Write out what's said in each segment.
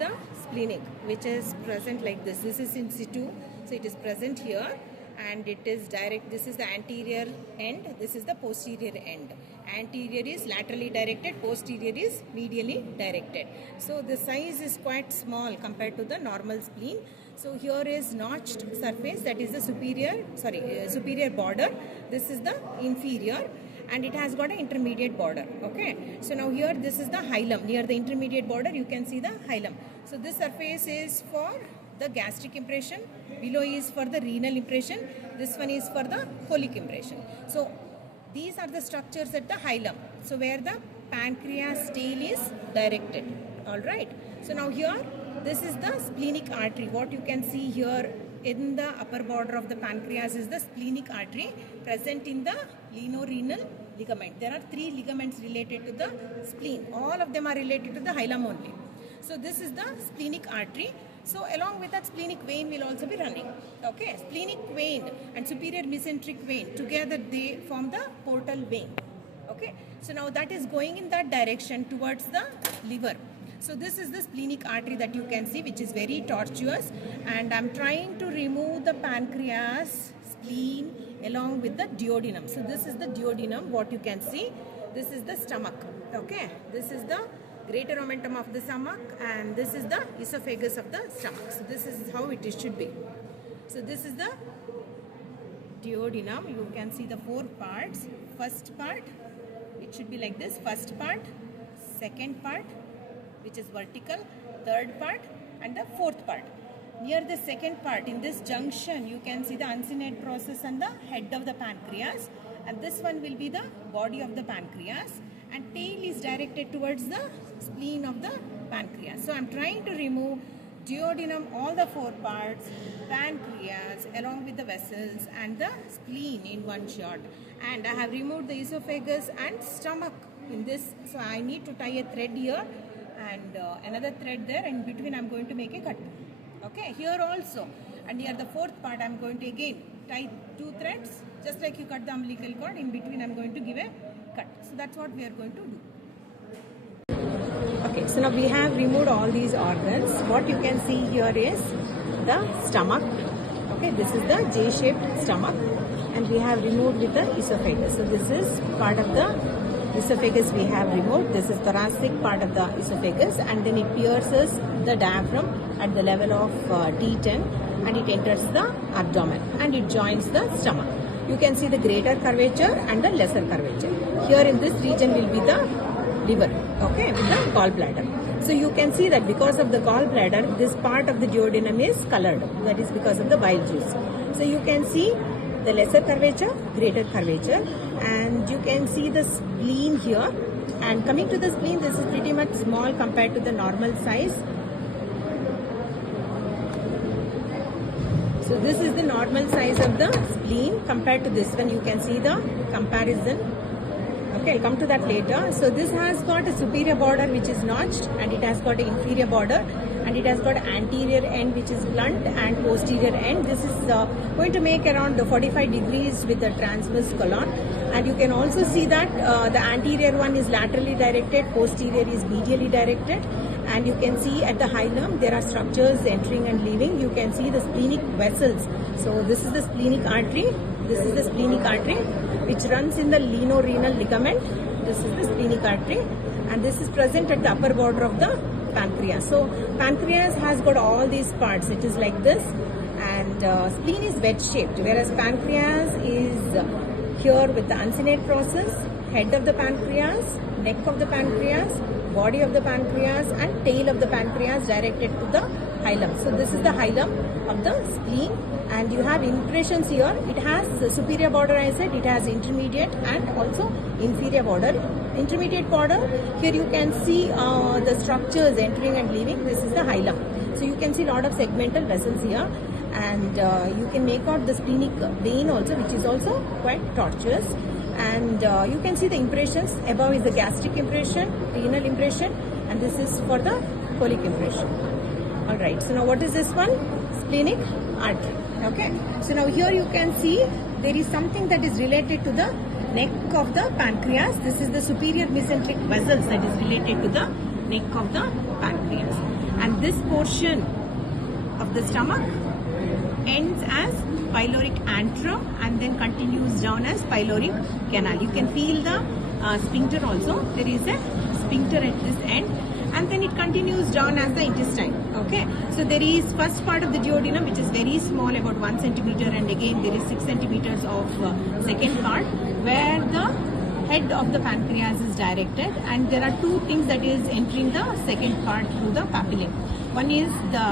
the splenic, which is present like this. This is in situ, so it is present here, and it is direct. This is the anterior end, this is the posterior end. Anterior is laterally directed, posterior is medially directed. So the size is quite small compared to the normal spleen. So here is notched surface, that is the superior border. This is the inferior, and it has got an intermediate border. Okay, so now here this is the hilum. Near the intermediate border you can see the hilum. So this surface is for the gastric impression, below is for the renal impression, this one is for the colic impression. So these are the structures at the hilum, so where the pancreas tail is directed. Alright, so now here this is the splenic artery. What you can see here in the upper border of the pancreas is the splenic artery present in the linorenal ligament. There are 3 ligaments related to the spleen. All of them are related to the hilum only. So this is the splenic artery. So along with that, splenic vein will also be running. Okay, splenic vein and superior mesenteric vein together they form the portal vein. Okay, so now that is going in that direction towards the liver. So this is the splenic artery that you can see, which is very tortuous, and I'm trying to remove the pancreas, spleen along with the duodenum. So this is the duodenum, what you can see. This is the stomach. Okay, this is the greater omentum of the stomach, and this is the esophagus of the stomach. So this is how it should be. So this is the duodenum. You can see the 4 parts. First part, it should be like this. First part, second part, which is vertical, third part, and the fourth part. Near the second part, in this junction, you can see the uncinate process and the head of the pancreas, and this one will be the body of the pancreas, and tail is directed towards the spleen of the pancreas. So I'm trying to remove duodenum, all the 4 parts, pancreas along with the vessels and the spleen in one shot, and I have removed the esophagus and stomach in this. So I need to tie a thread here and another thread there, and in between I'm going to make a cut. Okay, here also, and near the 4th part I'm going to again tie 2 threads, just like you cut the umbilical cord. In between I'm going to give a cut. So that's what we are going to do. Okay, so now we have removed all these organs. What you can see here is the stomach. Okay, this is the J-shaped stomach, and we have removed with the esophagus. So this is part of the esophagus we have removed. This is thoracic part of the esophagus, and then it pierces the diaphragm at the level of T10, and it enters the abdomen and it joins the stomach. You can see the greater curvature and the lesser curvature. Here in this region will be the liver, okay, with the gallbladder. So you can see that because of the gallbladder, this part of the duodenum is colored. That is because of the bile juice. So you can see the lesser curvature, greater curvature, and you can see the spleen here. And coming to the spleen, this is pretty much small compared to the normal size. So this is the normal size of the spleen compared to this one. You can see the comparison. Okay, I'll come to that later. So this has got a superior border which is notched, and it has got an inferior border, and it has got anterior end which is blunt and posterior end. This is going to make around 45 degrees with the transverse colon, and you can also see that the anterior one is laterally directed, posterior is medially directed, and you can see at the hilum there are structures entering and leaving. You can see the splenic vessels. So this is the splenic artery. This is the splenic artery which runs in the linorenal ligament. This is the splenic artery, and this is present at the upper border of the pancreas. So pancreas has got all these parts. It is like this, and spleen is wedge shaped, whereas pancreas is here with the uncinate process, head of the pancreas, neck of the pancreas, body of the pancreas, and tail of the pancreas directed to the hilum. So this is the hilum of the spleen, and you have impressions here. It has the superior border, I said, it has intermediate and also inferior border. Intermediate border, here you can see the structures entering and leaving. This is the hilum. So you can see a lot of segmental vessels here, and you can make out the splenic vein also, which is also quite tortuous. And you can see the impressions. Above is the gastric impression, renal impression, and this is for the colic impression. Alright, so now what is this one? Splenic artery. Okay, so now here you can see there is something that is related to the neck of the pancreas. This is the superior mesenteric vessels that is related to the neck of the pancreas. and this portion of the stomach ends as pyloric antrum and then continues down as pyloric canal. You can feel the sphincter also. There is a sphincter at this end, and then it continues down as the intestine. Okay, so there is first part of the duodenum which is very small, about 1 centimeter, and again there is 6 centimeters of second part where the head of the pancreas is directed, and there are two things that is entering the second part through the papillae. One is the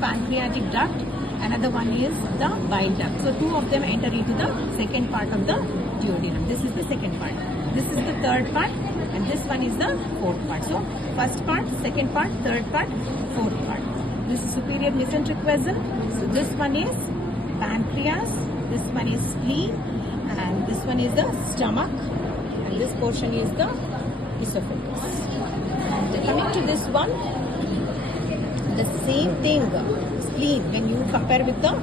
pancreatic duct, another one is the bile duct. So two of them enter into the second part of the duodenum. This is the second part. This is the third part, and this one is the fourth part. So first part, second part, third part, fourth part. This is superior mesenteric vessel. So this one is pancreas, this one is spleen, and this one is the stomach, and this portion is the esophagus. And coming to this one, the same thing, spleen. When you compare with the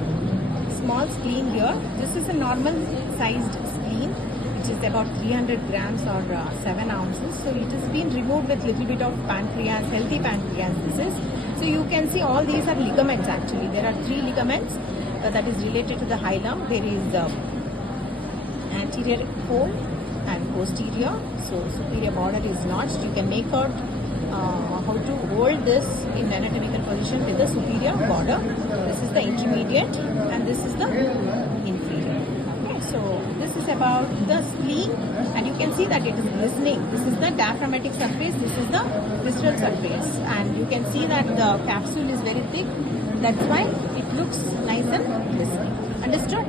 small spleen here, this is a normal sized spleen, which is about 300 grams or 7 ounces. So it has been removed with little bit of pancreas, healthy pancreas this is. So you can see all these are ligaments actually. There are 3 ligaments that is related to the hilum. There is anterior pole and posterior. So superior border is notched. You can make out how to hold this in anatomical position with the superior border. This is the intermediate and this is the inferior. Okay, so this is about the spleen, and you can see that it is glistening. This is the diaphragmatic surface, this is the visceral surface, and you can see that the capsule is very thick. That's why it looks nice and glistening. Understood?